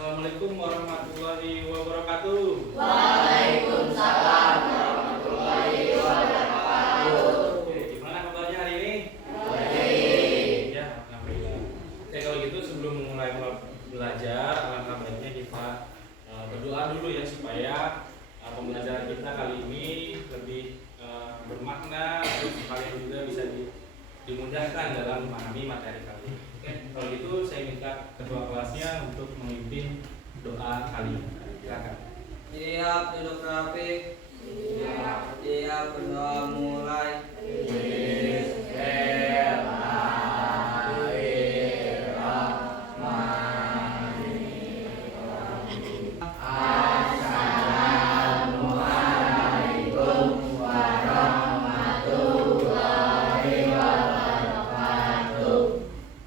Assalamualaikum warahmatullahi wabarakatuh. Waalaikumsalam warahmatullahi wabarakatuh. Oke, gimana kabarnya hari ini? Baik. Ya, alhamdulillah. Oke, kalau gitu sebelum mulai belajar, alangkah baiknya kita berdoa dulu ya supaya pembelajaran kita kali ini lebih bermakna, terus kalian juga bisa dimudahkan dalam memahami materi kali ini. Oke, kalau gitu saya minta ketua kelasnya untuk memimpin doa kali ini. Silakan. Siap, duduk rapi. Siap, berdoa mulai.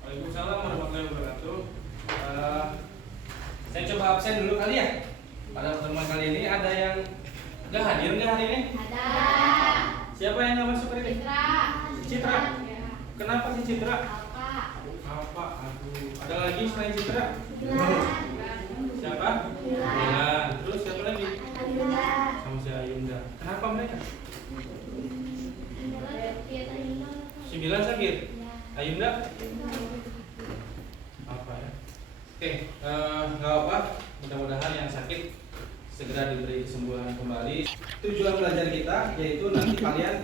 Waalaikumsalam warahmatullahi wabarakatuh. Saya coba absen dulu kali ya. Pada pertemuan kali ini ada yang nggak hadir nggak hari ini? Ada. Siapa yang nggak masuk hari ini? Citra. Citra. Kenapa sih Citra? Apa? Apa? Aduh. Ada lagi selain Citra? Bulan. Siapa? Bulan. Terus siapa lagi? Ayunda. Sama si Ayunda. Kenapa mereka? 9 sakit. Ayunda? Apa ya? Oke, nggak apa. Mudah-mudahan yang sakit segera diberi kesembuhan kembali. Tujuan belajar kita yaitu nanti kalian,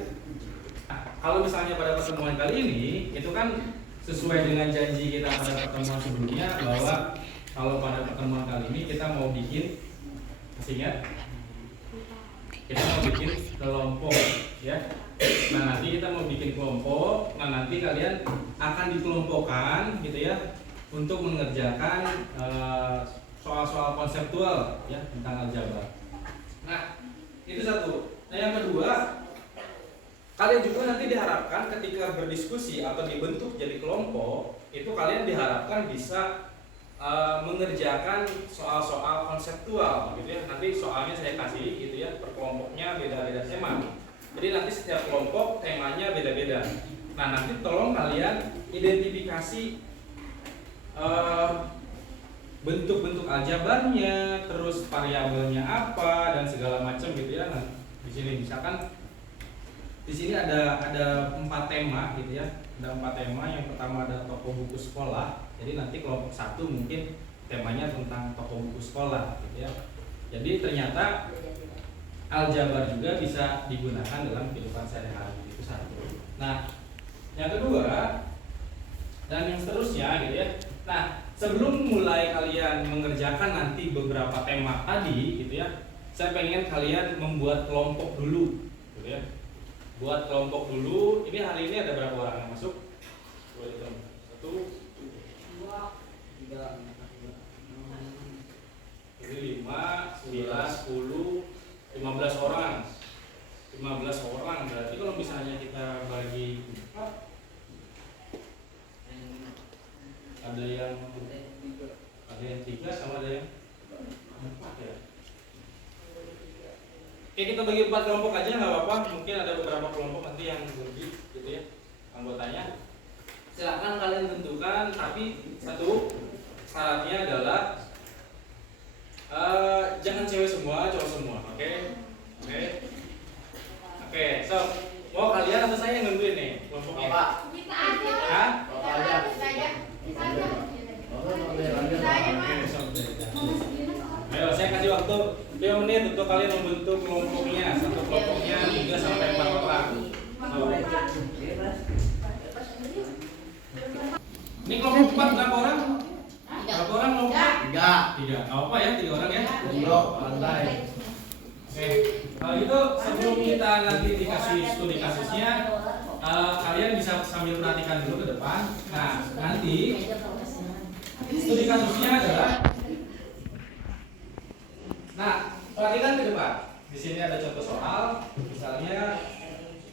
kalau misalnya pada pertemuan kali ini itu kan sesuai dengan janji kita pada pertemuan sebelumnya bahwa kalau pada pertemuan kali ini kita mau bikin, masih ingat? Kita mau bikin kelompok, ya. Nah nanti kita mau bikin kelompok, nah nanti kalian akan dikelompokkan, gitu ya, untuk mengerjakan soal-soal konseptual, ya, tentang aljabar. Nah itu satu. Nah yang kedua, kalian juga nanti diharapkan ketika berdiskusi atau dibentuk jadi kelompok, itu kalian diharapkan bisa mengerjakan soal-soal konseptual, gitu ya. Nanti soalnya saya kasih, gitu ya, per kelompoknya beda-beda tema. Jadi nanti setiap kelompok temanya beda-beda. Nah nanti tolong kalian identifikasi bentuk-bentuk aljabarnya, terus variabelnya apa dan segala macam, gitu ya. Nah di sini misalkan di sini ada 4 tema, gitu ya. Ada 4 tema. Yang pertama ada toko buku sekolah. Jadi nanti kelompok 1 mungkin temanya tentang toko buku sekolah, gitu ya. Jadi ternyata aljabar juga bisa digunakan dalam kehidupan sehari-hari, itu satu. Nah, yang kedua dan yang seterusnya, gitu ya. Nah, sebelum mulai kalian mengerjakan nanti beberapa tema tadi, gitu ya, saya pengen kalian membuat kelompok dulu, gitu ya. Buat kelompok dulu. Ini hari ini ada berapa orang yang masuk? 1, 2, 3, 5, 9, 10, 15 orang. 15 orang berarti kalau misalnya kita bagi 4, ada yang 3 sama ada yang 4 ya. Oke, kita bagi 4 kelompok aja nggak apa-apa. Mungkin ada beberapa kelompok nanti yang lebih, gitu ya, anggotanya. Silakan kalian tentukan, tapi satu syaratnya adalah jangan cewek semua, cowok semua, oke? Oke, so mau kalian atau saya yang nentuin nih kelompoknya? Kita aja. Hah? Kita aja. Kita aja. Ayo, saya kasih waktu 5 menit untuk kalian membentuk kelompoknya. Satu kelompoknya 3 sampai 4 orang. Ini kelompok 4 berapa orang? Berapa orang kelompok? 3. Nggak apa ya, 3 orang ya? Oke, kalau itu sebelum kita nanti dikasih studi kasusnya, kalian bisa sambil perhatikan dulu ke depan. Nah, nanti studi kasusnya adalah, nah, perhatikan ke depan. Di sini ada contoh soal, misalnya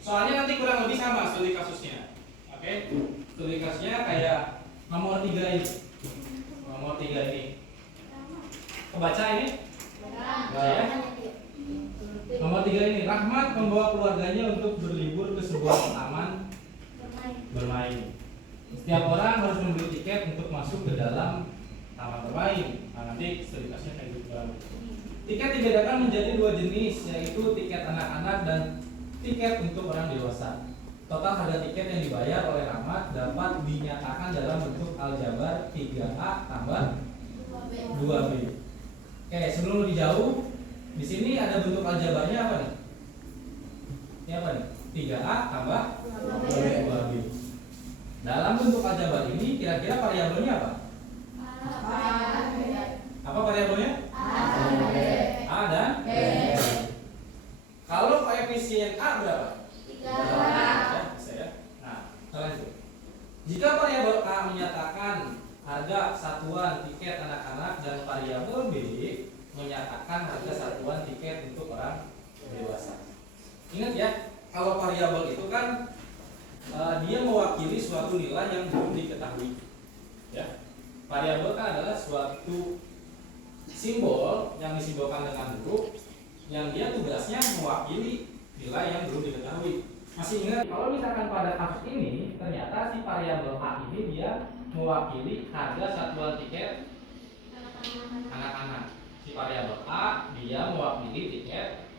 soalnya nanti kurang lebih sama studi kasusnya. Oke, studi kasusnya kayak nomor 3 ini. Nomor 3 ini. Kebaca ini? Ya. Nomor 3 ini, Rahmat membawa keluarganya untuk berlibur ke sebuah taman bermain. Setiap orang harus membeli tiket untuk masuk ke dalam taman bermain. Nah, nanti Tiket dibedakan menjadi dua jenis, yaitu tiket anak-anak dan tiket untuk orang dewasa. Total harga tiket yang dibayar oleh Rahmat dapat dinyatakan dalam bentuk aljabar 3A tambah 2B. Oke, sebelum lebih jauh, di sini ada bentuk aljabarnya apa nih? Ini apa nih? 3A tambah 2B. Dalam bentuk aljabar ini kira-kira variabelnya apa? Apa variabelnya? A dan B. Kalau koefisien A berapa? 3. Ya, bisa ya. Nah, kita lanjut. Jika variabel A menyatakan harga satuan tiket anak-anak dan variabel B menyatakan harga satuan tiket untuk orang dewasa. Ingat ya, kalau variabel itu kan dia mewakili suatu nilai yang belum diketahui. Ya, variabel kan adalah suatu simbol yang disimbolkan dengan huruf yang dia tugasnya mewakili nilai yang belum diketahui. Masih ingat kalau misalkan pada kasus ini ternyata si variabel A ini dia mewakili harga satuan tiket anak-anak. Si variabel A dia mewakili tiket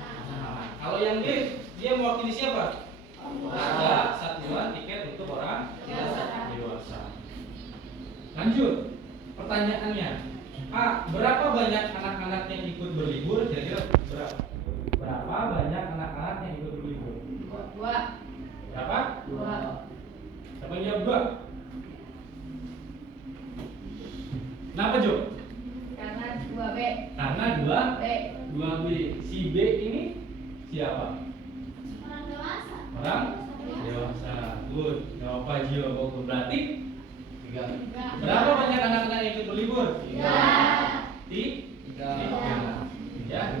anak-anak. Kalau yang B dia mewakili siapa? Harga satuan tiket untuk orang dewasa. Lanjut pertanyaannya. A. Berapa banyak anak-anak yang ikut berlibur? Kira-kira berapa? Berapa banyak anak-anak yang ikut berlibur? 2. Berapa? 2. Siapa yang jawab 2? Kenapa Jo? Karena 2B. Karena 2B. Si B ini siapa? Orang dewasa. Orang dewasa. Good. Jawab Jo. Berarti 3. Berapa banyak anak-anak yang ikut berlibur? 3. Ya.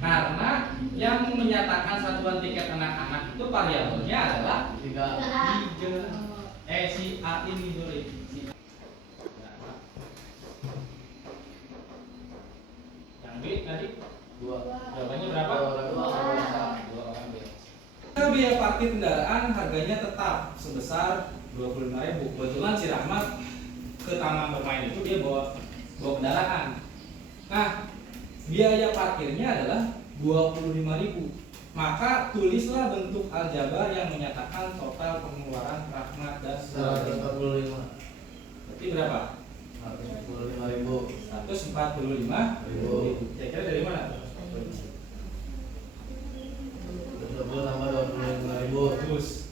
Karena yang menyatakan satuan tiket anak-anak itu variabelnya adalah 3. Si A ini dulu. Yang B tadi 2. Jawabannya berapa? 2 orang B. Biaya parkir kendaraan harganya tetap sebesar 25.000. Kebetulan si Rahmat ke taman bermain itu dia bawa kendaraan. Nah, biaya parkirnya adalah 25.000. Maka tulislah bentuk aljabar yang menyatakan total pengeluaran Rahmat dan 145. Berarti berapa? 145.000. 145.000. Kira-kira dari mana? 20 tambah 25.000. Bagus.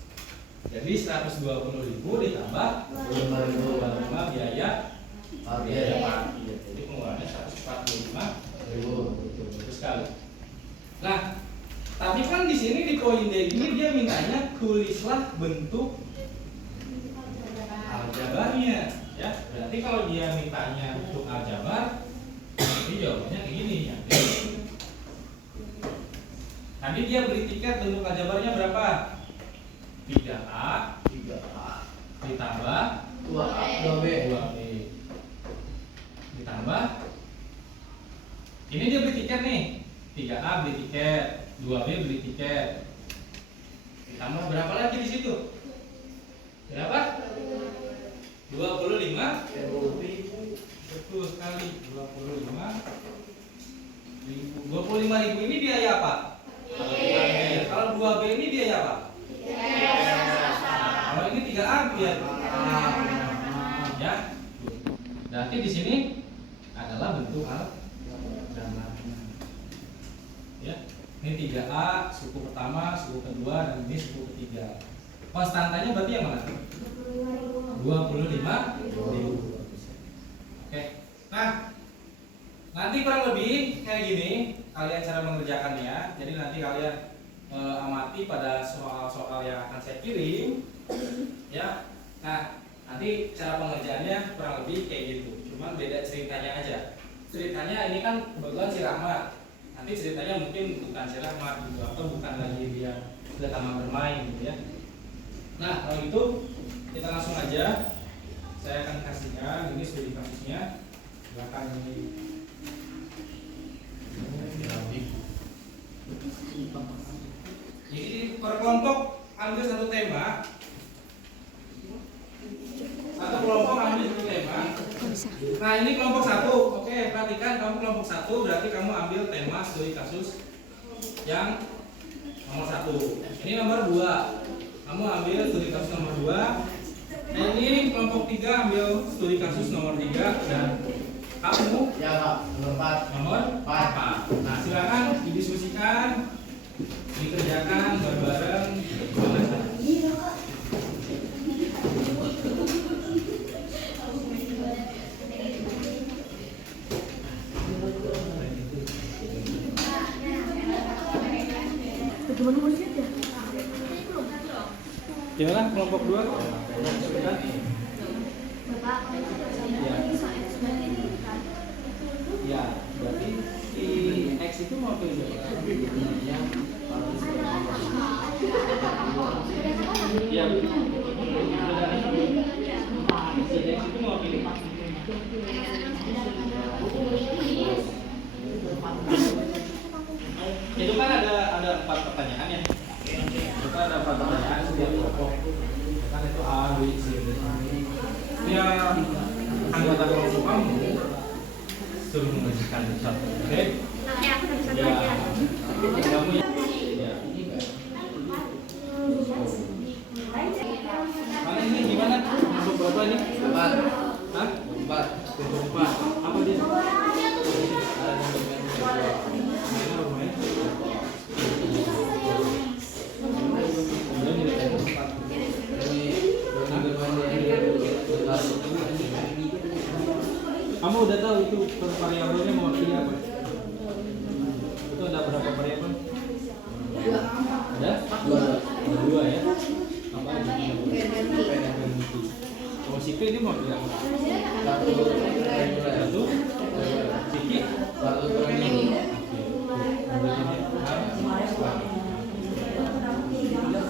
Jadi 120.000 ditambah 25 biaya parkir. Jadi pengeluarannya 145.000. Bagus sekali. Nah, tapi kan di sini di poin D ini dia mintanya tulislah bentuk aljabarnya, ya. Berarti kalau dia mintanya bentuk aljabar, jadi jawabannya kayak gini ya. Tadi dia beli tiket bentuk aljabarnya berapa? 3A ditambah 2B. Ditambah ini dia beli tiket nih. 3A beli tiket, 2B beli tiket. Ditambah berapa lagi di situ? Berapa? 25.000. Betul sekali, 25.000 ini biaya apa? Kalau 2B ini biaya apa? Kalau ini 3A biaya ya. Berarti di sini adalah bentuk aljabar. Ya. Ini 3A suku pertama, suku kedua, dan ini suku ketiga. Konstantanya berarti yang mana? 25.000. Oke. Nah, nanti kurang lebih kayak gini kalian cara mengerjakannya. Jadi nanti kalian amati pada soal-soal yang akan saya kirim, ya. Nah, nanti cara pengerjaannya kurang lebih kayak gitu. Cuman beda ceritanya aja. Ceritanya ini kan kebetulan si Rahmat. Nanti ceritanya mungkin bukan si Rahmat gitu, atau bukan lagi dia sudah taman bermain gitu ya. Nah, kalau gitu kita langsung aja. Saya akan kasihkan ini studi kasusnya. Silakan ini. Jadi per kelompok ambil satu tema. Satu kelompok ambil satu tema. Nah ini kelompok 1. Oke, perhatikan kamu kelompok 1 berarti kamu ambil tema studi kasus yang nomor 1. Ini nomor 2. Kamu ambil studi kasus nomor 2. Dan ini kelompok 3 ambil studi kasus nomor 3 dan kamu Ya Pak, nomor 4. nomor 4. Nah, silakan didiskusikan, dikerjakan bareng-bareng. Gimana kelompok 2? Bapak, Ya, berarti si X itu mau ke ya, si X itu mau pilih. Itu kan ada 4 pertanyaan ya. Itu kan ada 4 pertanyaan setiap kelompok. Kan itu A, B, C, D. Ya, anggota kelompok kamu suruh mengerjakan satu. Oke? aku udah bisa Ya. Kamu ya. Mana ini gimana? Kelompok berapa ini? 4. Hah? 4. Kelompok 4. Apa dia? Kamu udah tahu itu per variabelnya mewakili apa? Itu ada berapa variabel? Ada? 2 ya? Apa aja? Kalau si P ini mewakili apa? 1. Siki?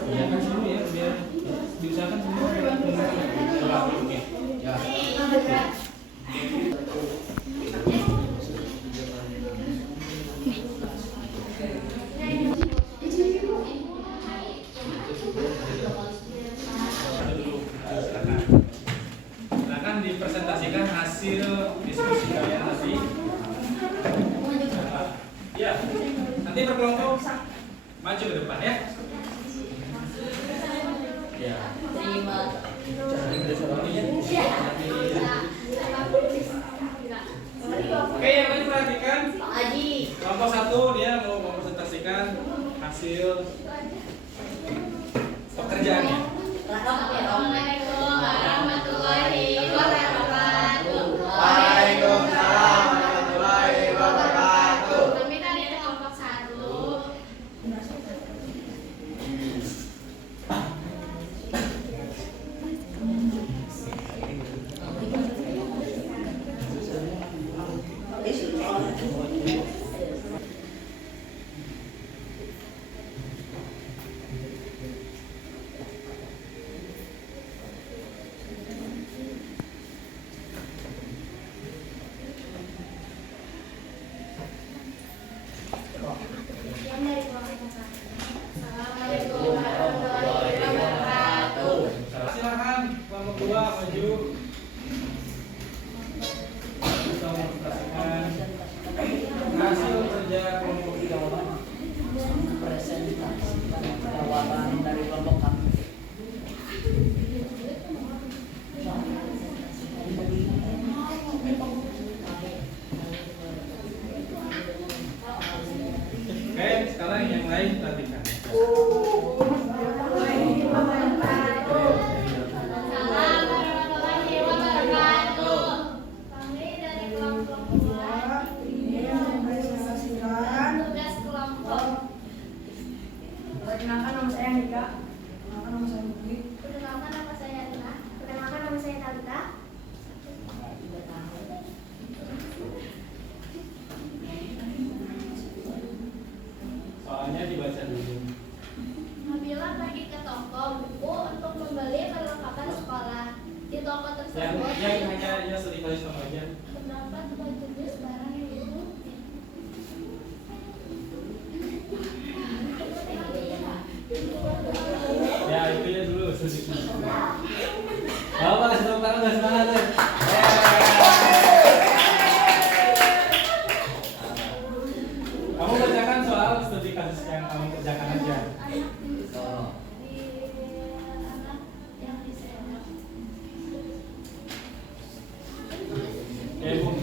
Ya kan semua ya, biar diusahakan semua. Oke. Ya. Silakan dipresentasikan hasil diskusi kalian tadi. Ya, nanti berkelompok maju ke depan ya. Ya. Oke, yang lain perhatikan. Kelompok 1 dia mau mempresentasikan hasil pekerjaannya. Assalamualaikum warahmatullahi wabarakatuh. Waalaikumsalam warahmatullahi wabarakatuh. Kami tadi ada kelompok 1. Assalamualaikum warahmatullahi wabarakatuh. Silakan kelompok 2 maju. Kita mempresentasikan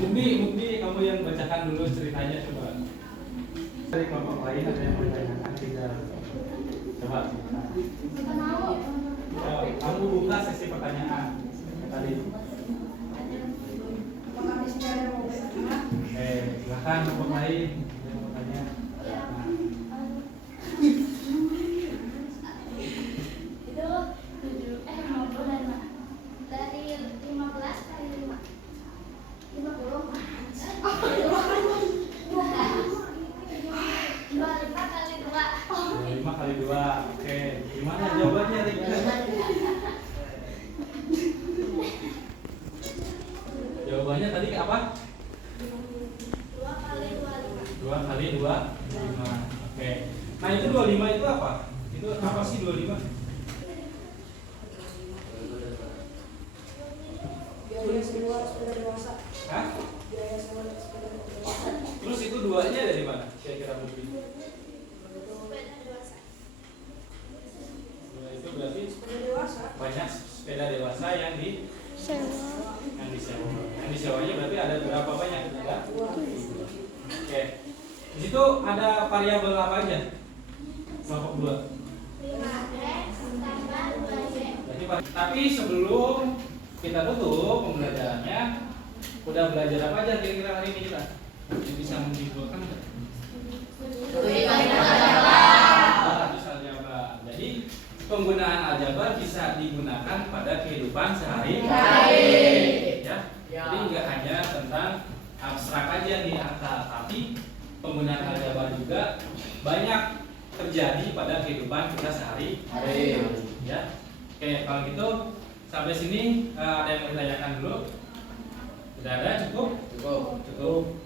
Mukni, kamu yang bacakan dulu ceritanya coba. Dari kelompok lain ada yang bertanyakan tidak? Coba. Kamu buka sesi pertanyaan tadi. Silakan kelompok lain yang mau tanya. Dari 15 kali 5 5 kali 2. Oke, gimana jawabannya Rika? Jawabannya tadi apa? 2 kali 25. 2 kali 2, 5. Oke. Nah, itu 25 itu apa? Itu apa sih 25? Hah? Terus itu duanya dari mana? Kira-kira mungkin. Itu berarti banyak sepeda dewasa yang disewa. Yang disewanya berarti ada berapa banyak? Ada? Oke. Di situ ada variabel apa aja? Kelompok 2. 5x tambah 2y. Tapi sebelum kita tutup pembelajarannya, udah belajar apa aja kira-kira hari ini kita? Yang bisa menyimpulkan nggak? Aljabar. Jadi penggunaan aljabar bisa digunakan pada kehidupan sehari-hari. Ya. Jadi nggak hanya tentang abstrak aja nih angka, tapi penggunaan aljabar juga banyak terjadi pada kehidupan kita sehari-hari. Ya. Oke, kalau gitu sampai sini ada yang mau ditanyakan dulu? Sudah ada? Cukup?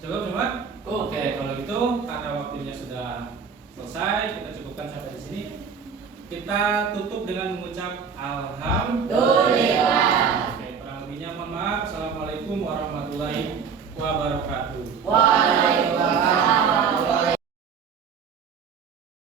Cukup semua? Oke, kalau gitu karena waktunya sudah selesai, kita cukupkan sampai di sini. Kita tutup dengan mengucap alhamdulillah.